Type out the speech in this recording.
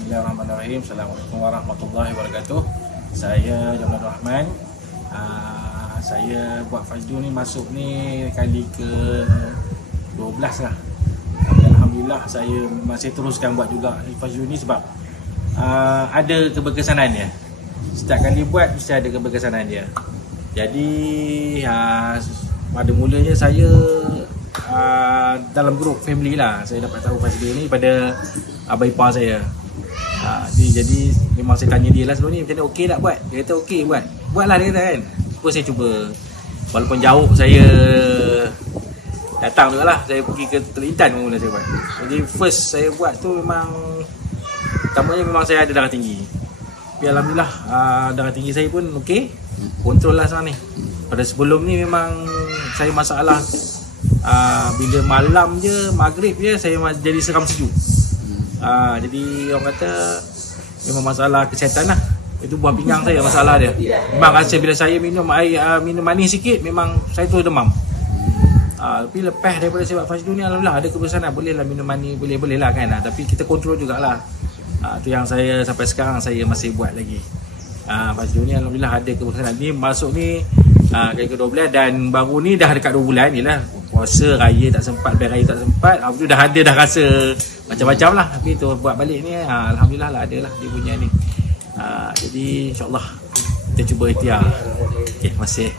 Bismillahirrahmanirrahim. Assalamualaikum warahmatullahi wabarakatuh. Saya Jamal Rahman. Saya buat Fajdu ni masuk ni kali ke 12 lah. Alhamdulillah saya masih teruskan buat juga Fajdu ni sebab ada keberkesanan dia. Setiap kali buat mesti ada keberkesanan dia. Jadi pada mulanya saya dalam grup family lah saya dapat tahu Fajdu ni pada abang ipar saya. Jadi memang saya tanya dia lah sebelum ni, macam mana, okey tak buat? Dia kata okey buat. Buatlah dia kata kan. Terus saya cuba. Walaupun jauh saya datang juga lah. Saya pergi ke Teluk mula saya buat. Jadi first saya buat tu memang pertamanya memang saya ada darah tinggi. Tapi Alhamdulillah darah tinggi saya pun okey. Kontrol lah sekarang ni. Pada sebelum ni memang saya masalah bila malam je, maghrib je saya jadi seram sejuk. Jadi orang kata memang masalah kesihatan lah. Itu buah pinggang saya masalah dia. Memang rasa bila saya minum air minum manis sikit memang saya tu demam. Tapi lepas daripada saya buat Fajdu ni Alhamdulillah ada keberkesanan. Boleh lah minum manis, boleh lah kan. Tapi kita kontrol jugalah. Tu yang saya sampai sekarang saya masih buat lagi. Fajdu ni Alhamdulillah ada keberkesanan. Ni masuk ni kali ke-12 dan baru ni dah dekat 2 bulan ni lah. Puasa raya tak sempat, biar raya tak sempat. Tu dah ada dah rasa macam-macam lah. Tapi tu buat balik ni Alhamdulillah lah ada lah dia punya ni. Jadi insyaAllah kita cuba ikhtiar. Okay, terima kasih.